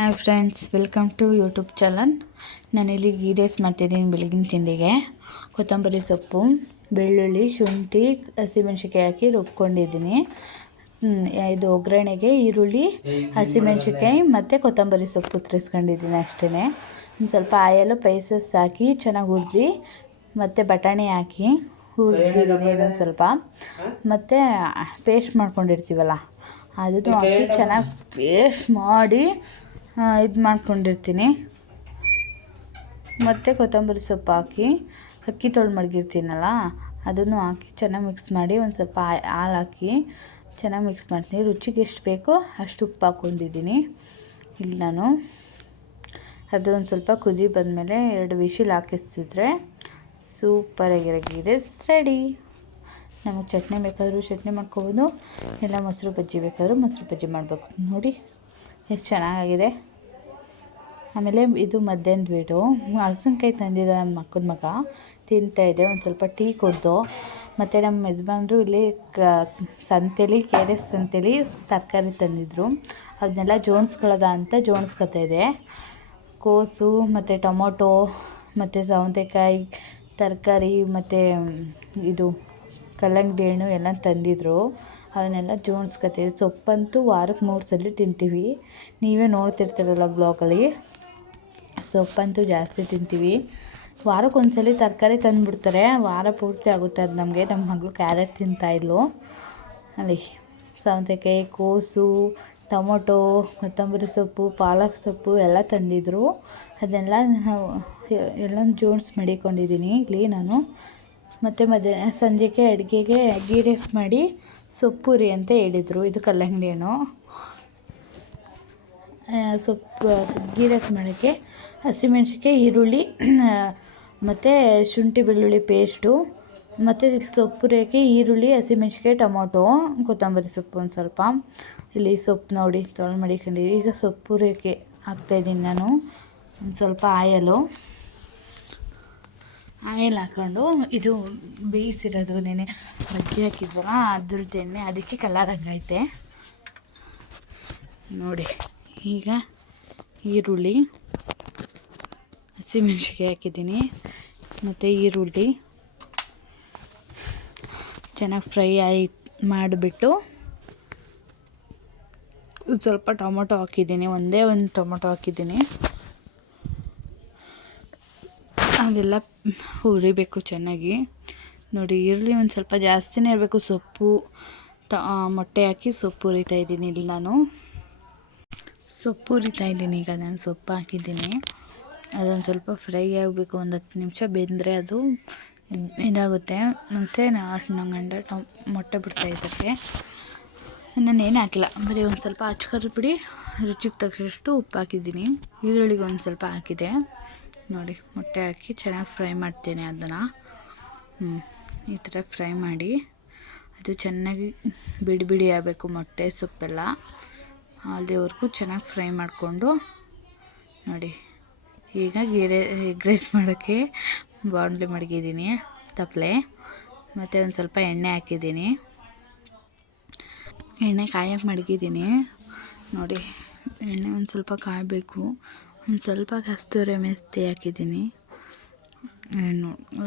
Hi friends, welcome to YouTube channel. ನಾನಿಲ್ಲಿ ghee rice ಮಾಡ್ತಿದ್ದೀನಿ. ಬೆಳಗಿನ ತಿಂಡಿಗೆ ಕೊತ್ತಂಬರಿ ಸೊಪ್ಪು, ಬೆಳ್ಳುಳ್ಳಿ, ಶುಂಠಿ, ಹಸಿಮೆಣ್ಸಿಕಾಯಿ ಹಾಕಿ ರುಬ್ಕೊಂಡಿದ್ದೀನಿ. ಇದು ಒಗ್ಗರಣೆಗೆ ಈರುಳ್ಳಿ, ಹಸಿಮೆಣ್ಸಿಕಾಯಿ ಮತ್ತು ಕೊತ್ತಂಬರಿ ಸೊಪ್ಪು ಉತ್ತರಿಸ್ಕೊಂಡಿದ್ದೀನಿ ಅಷ್ಟೇ. ಒಂದು ಸ್ವಲ್ಪ ಆಯಲು ಪೈಸಸ್ ಹಾಕಿ ಚೆನ್ನಾಗಿ ಹುರಿದು ಮತ್ತು ಬಟಾಣಿ ಹಾಕಿ ಹುರಿದಿದ್ದೀನಿ ಇನ್ನೊಂದು ಸ್ವಲ್ಪ. ಮತ್ತು ಪೇಸ್ಟ್ ಮಾಡ್ಕೊಂಡಿರ್ತೀವಲ್ಲ ಅದನ್ನು ಹಾಕಿ ಚೆನ್ನಾಗಿ ಪೇಸ್ಟ್ ಮಾಡಿ ಇದು ಮಾಡ್ಕೊಂಡಿರ್ತೀನಿ. ಮತ್ತು ಕೊತ್ತಂಬರಿ ಸೊಪ್ಪು ಹಾಕಿ ಅಕ್ಕಿ ತೊಳೆದು ಮಡಗಿರ್ತೀನಲ್ಲ ಅದನ್ನು ಹಾಕಿ ಚೆನ್ನಾಗಿ ಮಿಕ್ಸ್ ಮಾಡಿ ಒಂದು ಸ್ವಲ್ಪ ಹಾಲು ಹಾಕಿ ಚೆನ್ನಾಗಿ ಮಿಕ್ಸ್ ಮಾಡ್ತೀನಿ. ರುಚಿಗೆ ಎಷ್ಟು ಬೇಕೋ ಅಷ್ಟು ಉಪ್ಪು ಹಾಕ್ಕೊಂಡಿದ್ದೀನಿ ಇಲ್ಲಿ ನಾನು. ಅದು ಒಂದು ಸ್ವಲ್ಪ ಕುದಿ ಬಂದಮೇಲೆ 2 ವಿಶಿಲ್ ಹಾಕಿಸಿದ್ರೆ ಸೂಪರಾಗಿರೋ ಗೀ ರೈಸ್ ರೆಡಿ. ನಮಗೆ ಚಟ್ನಿ ಬೇಕಾದರೂ ಚಟ್ನಿ ಮಾಡ್ಕೊಬೋದು, ಇಲ್ಲ ಮೊಸರು ಬಜ್ಜಿ ಬೇಕಾದರೂ ಮೊಸರು ಬಜ್ಜಿ ಮಾಡಬೇಕು. ನೋಡಿ ಎಷ್ಟು ಚೆನ್ನಾಗಿದೆ. ಆಮೇಲೆ ಇದು ಮಧ್ಯಾಹ್ನದ ವೀಡು. ಹಲಸಿನಕಾಯಿ ತಂದಿದ್ದ ನಮ್ಮ ಮಕ್ಕನ ಮಗ ತಿಂತಾಯಿದ್ದೆ. ಒಂದು ಸ್ವಲ್ಪ ಟೀ ಕುಡ್ದು. ಮತ್ತು ನಮ್ಮ ಯಜಮಾನ್ರು ಇಲ್ಲಿ ಸಂತೆಲಿ KRS ಸಂತೆಲಿ ತರಕಾರಿ ತಂದಿದ್ದರು. ಅದನ್ನೆಲ್ಲ ಜೋಡಿಸ್ಕೊಳ್ಳೋದ ಅಂತ ಜೋಡಿಸ್ಕೊತಾಯಿದ್ದೆ. ಕೋಸು ಮತ್ತು ಟೊಮೊಟೊ ಮತ್ತು ಸೌತೆಕಾಯಿ ತರಕಾರಿ ಮತ್ತು ಇದು ಕಲ್ಲಂಗಡಿ ಹಣ್ಣು ಎಲ್ಲ ತಂದಿದ್ದರು. ಅವನ್ನೆಲ್ಲ ಜೋಡಿಸ್ಕೊತಾಯಿದ್ದೆ. ಸೊಪ್ಪಂತೂ ವಾರಕ್ಕೆ 3 ಸಲ ತಿಂತೀವಿ. ನೀವೇ ನೋಡ್ತಿರ್ತೀರಲ್ಲ ಬ್ಲಾಗಲ್ಲಿ. ಸೊಪ್ಪಂತೂ ಜಾಸ್ತಿ ತಿಂತೀವಿ. ವಾರಕ್ಕೆ 1 ಸಲ ತರಕಾರಿ ತಂದುಬಿಡ್ತಾರೆ. ವಾರ ಪೂರ್ತಿ ಆಗುತ್ತೆ ಅದು ನಮಗೆ. ನಮ್ಮ ಮಗಳು ಕ್ಯಾರೆಟ್ ತಿಂತಾಯಿದ್ಲು. ಅಲ್ಲಿ ಸೌತೆಕಾಯಿ, ಕೋಸು, ಟೊಮೊಟೊ, ಕೊತ್ತಂಬರಿ ಸೊಪ್ಪು, ಪಾಲಕ್ ಸೊಪ್ಪು ಎಲ್ಲ ತಂದಿದ್ದರು. ಅದನ್ನೆಲ್ಲ ಎಲ್ಲ ಜೋಡಿಸಿ ಮಡಿಕೊಂಡಿದ್ದೀನಿ ಇಲ್ಲಿ ನಾನು. ಮತ್ತು ಸಂಜೆಗೆ ಅಡುಗೆಗೆ ಗೀ ರೈಸ್ ಮಾಡಿ ಸೊಪ್ಪುರಿ ಅಂತ ಹೇಳಿದರು. ಇದು ಕಲ್ಲಂಗಡಿ ಹಣ್ಣು. ಸೊಪ್ಪು ಗೀ ರೈಸ್ ಮಾಡೋಕ್ಕೆ ಹಸಿಮೆಣ್ಸಿಕಾಯಿ, ಈರುಳ್ಳಿ ಮತ್ತು ಶುಂಠಿ ಬೆಳ್ಳುಳ್ಳಿ ಪೇಸ್ಟು ಮತ್ತು ಸೊಪ್ಪುರಿಯೋಕ್ಕೆ ಈರುಳ್ಳಿ, ಹಸಿಮೆಣ್ಸಿಕಾಯಿ, ಟೊಮೊಟೊ, ಕೊತ್ತಂಬರಿ ಸೊಪ್ಪು ಒಂದು ಸ್ವಲ್ಪ. ಇಲ್ಲಿ ಸೊಪ್ಪು ನೋಡಿ ತೊಳೆದು ಮಡಿಕೊಂಡಿದ್ದೀವಿ. ಈಗ ಸೊಪ್ಪುರಿಯೋಕ್ಕೆ ಹಾಕ್ತಾಯಿದ್ದೀನಿ ನಾನು. ಒಂದು ಸ್ವಲ್ಪ ಆಯಲ್ ಹಾಕ್ಕೊಂಡು ಇದು ಬೇಯಿಸಿರೋದು ನೆನೆ ಬಜ್ಜಿ ಹಾಕಿದ್ವಲ್ಲ ಅದ್ರದ್ದು ಎಣ್ಣೆ, ಅದಕ್ಕೆ ಕಲರ್ ಹಂಗೈತೆ ನೋಡಿ. ಈಗ ಈರುಳ್ಳಿ, ಹಸಿಮೆಣ್ಸಿಕಾಯಿ ಹಾಕಿದ್ದೀನಿ ಮತ್ತು ಈರುಳ್ಳಿ ಚೆನ್ನಾಗಿ ಫ್ರೈ ಮಾಡಿಬಿಟ್ಟು ಸ್ವಲ್ಪ ಟೊಮೊಟೊ ಹಾಕಿದ್ದೀನಿ. ಒಂದೇ ಒಂದು ಟೊಮೊಟೊ ಹಾಕಿದ್ದೀನಿ. ಅದೆಲ್ಲ ಹುರಿಬೇಕು ಚೆನ್ನಾಗಿ. ನೋಡಿ ಈರುಳ್ಳಿ ಒಂದು ಸ್ವಲ್ಪ ಜಾಸ್ತಿನೇ ಇರಬೇಕು. ಸೊಪ್ಪು ಮೊಟ್ಟೆ ಹಾಕಿ ಸೊಪ್ಪು ಹುರಿತಾಯಿದ್ದೀನಿ ಇಲ್ಲಿ ನಾನು. ಸೊಪ್ಪು ಹುರಿತಾಯಿದ್ದೀನಿ ಈಗ ನಾನು. ಸೊಪ್ಪು ಹಾಕಿದ್ದೀನಿ. ಅದೊಂದು ಸ್ವಲ್ಪ ಫ್ರೈ ಆಗಬೇಕು. ಒಂದು 10 ನಿಮಿಷ ಬೆಂದರೆ ಅದು ಇದಾಗುತ್ತೆ. ಮತ್ತು ನಂಗೆ ಗಂಡ ಮೊಟ್ಟೆ ಬಿಡ್ತಾಯಿದ್ದಕ್ಕೆ ನಾನೇನು ಹಾಕಿಲ್ಲ. ಬರೀ ಒಂದು ಸ್ವಲ್ಪ ಹಚ್ಕರದ ಪುಡಿ, ರುಚಿಗೆ ತಕ್ಕಷ್ಟು ಉಪ್ಪು ಹಾಕಿದ್ದೀನಿ. ಈರುಳ್ಳಿಗೆ ಒಂದು ಸ್ವಲ್ಪ ಹಾಕಿದೆ ನೋಡಿ. ಮೊಟ್ಟೆ ಹಾಕಿ ಚೆನ್ನಾಗಿ ಫ್ರೈ ಮಾಡ್ತೇನೆ ಅದನ್ನು. ಈ ಥರ ಫ್ರೈ ಮಾಡಿ ಅದು ಚೆನ್ನಾಗಿ ಬಿಡಿ ಬಿಡಿ ಆಗಬೇಕು ಮೊಟ್ಟೆ ಸೊಪ್ಪೆಲ್ಲ. ಅಲ್ಲಿವರೆಗೂ ಚೆನ್ನಾಗಿ ಫ್ರೈ ಮಾಡಿಕೊಂಡು ನೋಡಿ. ಈಗ ಎಗ್ ರೈಸ್ ಮಾಡೋಕ್ಕೆ ಬಾಣಲೆ ಮಡಗಿದ್ದೀನಿ, ತಪ್ಪಲೆ. ಮತ್ತು ಒಂದು ಸ್ವಲ್ಪ ಎಣ್ಣೆ ಹಾಕಿದ್ದೀನಿ. ಎಣ್ಣೆ ಕಾಯಕ್ಕೆ ಮಡಗಿದ್ದೀನಿ ನೋಡಿ. ಎಣ್ಣೆ ಒಂದು ಸ್ವಲ್ಪ ಕಾಯಬೇಕು. ಒಂದು ಸ್ವಲ್ಪ ಕಸ್ತೂರಿ ಮೆಂತ್ಯ ಹಾಕಿದ್ದೀನಿ.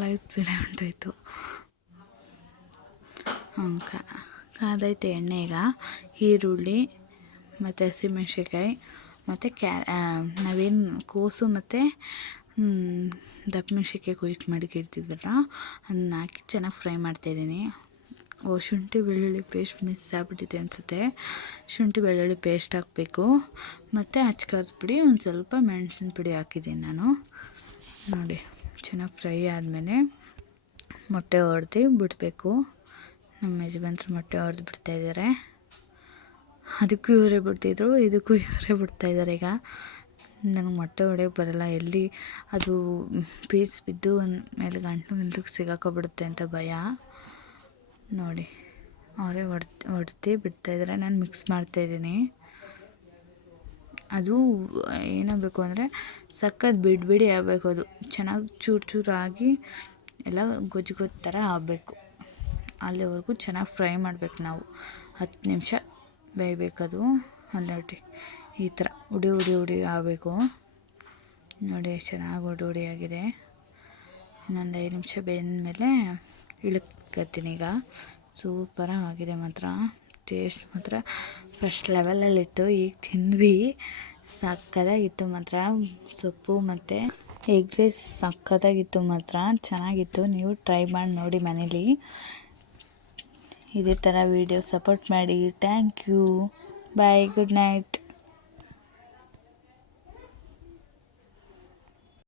ಲೈಟ್ ಬೇರೆ ಹೊಂಟೋಯ್ತು. ಕಾದೈತೆ ಎಣ್ಣೆ. ಈಗ ಈರುಳ್ಳಿ ಮತ್ತು ಹಸಿಮೆಣ್ಸಿಕಾಯಿ ಮತ್ತು ನಾವೇನು ಕೋಸು ಮತ್ತು ದಪ್ಪಮೆಣ್ಸಿಕಾಯಿ ಕುಯ್ದು ಮಡಗಿರ್ತಿದ್ವಲ್ಲ ಅದನ್ನ ಹಾಕಿ ಚೆನ್ನಾಗಿ ಫ್ರೈ ಮಾಡ್ತಾಯಿದ್ದೀನಿ. ಶುಂಠಿ ಬೆಳ್ಳುಳ್ಳಿ ಪೇಸ್ಟ್ ಮಿಸ್ ಆಗಿಬಿಟ್ಟಿದೆ ಅನಿಸುತ್ತೆ. ಶುಂಠಿ ಬೆಳ್ಳುಳ್ಳಿ ಪೇಸ್ಟ್ ಹಾಕಬೇಕು. ಮತ್ತು ಅಚ್ಕಾರದ ಪುಡಿ, ಒಂದು ಸ್ವಲ್ಪ ಮೆಣಸಿನ ಪುಡಿ ಹಾಕಿದ್ದೀನಿ ನಾನು ನೋಡಿ. ಚೆನ್ನಾಗಿ ಫ್ರೈ ಆದಮೇಲೆ ಮೊಟ್ಟೆ ಹೊಡೆದು ಬಿಡಬೇಕು. ನಮ್ಮ ಯಜಮಾನ್ರು ಮೊಟ್ಟೆ ಹೊಡೆದು ಬಿಡ್ತಾಯಿದ್ದಾರೆ. ಅದಕ್ಕೂ ಇವರೇ ಬಿಡ್ತಿದ್ರು, ಇದಕ್ಕೂ ಇವರೇ ಬಿಡ್ತಾಯಿದ್ದಾರೆ. ಈಗ ನನಗೆ ಮೊಟ್ಟೆ ಹೊಡೆಯೋಕ್ಕೆ ಬರೋಲ್ಲ. ಎಲ್ಲಿ ಅದು ಪೀಸ್ ಬಿದ್ದು ಮೇಲೆ ಗಂಟು ಮಿಲ್ದಕ್ಕೆ ಸಿಗಾಕೊಬಿಡುತ್ತೆ ಅಂತ ಭಯ ನೋಡಿ. ಅವರೇ ಹೊಡೆದು ಬಿಡ್ತಾಯಿದ್ದಾರೆ. ನಾನು ಮಿಕ್ಸ್ ಮಾಡ್ತಾಯಿದ್ದೀನಿ. ಅದು ಏನಾಗಬೇಕು ಅಂದರೆ ಸಖತ್ ಬಿಡಿ ಆಗಬೇಕು. ಅದು ಚೆನ್ನಾಗಿ ಚೂರು ಚೂರಾಗಿ ಎಲ್ಲ ಗೊಜ್ಜು ಥರ ಆಗಬೇಕು. ಅಲ್ಲಿವರೆಗೂ ಚೆನ್ನಾಗಿ ಫ್ರೈ ಮಾಡಬೇಕು ನಾವು. 10 ನಿಮಿಷ ಬೇಯಬೇಕದು. ಅಲ್ಲಿ ನೋಡಿ ಈ ಥರ ಉಡಿ ಆಗಬೇಕು ನೋಡಿ. ಚೆನ್ನಾಗಿ ಉಡಿ ಆಗಿದೆ. ಇನ್ನೊಂದು 5 ನಿಮಿಷ ಬೆಂದಮೇಲೆ ಇಳ್ಕತ್ತೀನಿ. ಈಗ ಸೂಪರಾಗಿ ಆಗಿದೆ ಮಾತ್ರ. ಟೇಸ್ಟ್ ಮಾತ್ರ ಫಸ್ಟ್ ಲೆವೆಲಲ್ಲಿತ್ತು. ಈಗ ತಿಂದ್ವಿ, ಸಕ್ಕತ್ತಾಗಿತ್ತು ಮಾತ್ರ. ಸೊಪ್ಪು ಮತ್ತು ಎಗ್ ರೈಸ್ ಸಕ್ಕತ್ತಾಗಿತ್ತು ಮಾತ್ರ, ಚೆನ್ನಾಗಿತ್ತು. ನೀವು ಟ್ರೈ ಮಾಡಿ ನೋಡಿ ಮನೇಲಿ. ಇದೇ ಥರ ವೀಡಿಯೋ ಸಪೋರ್ಟ್ ಮಾಡಿ. Thank you. Bye, good night.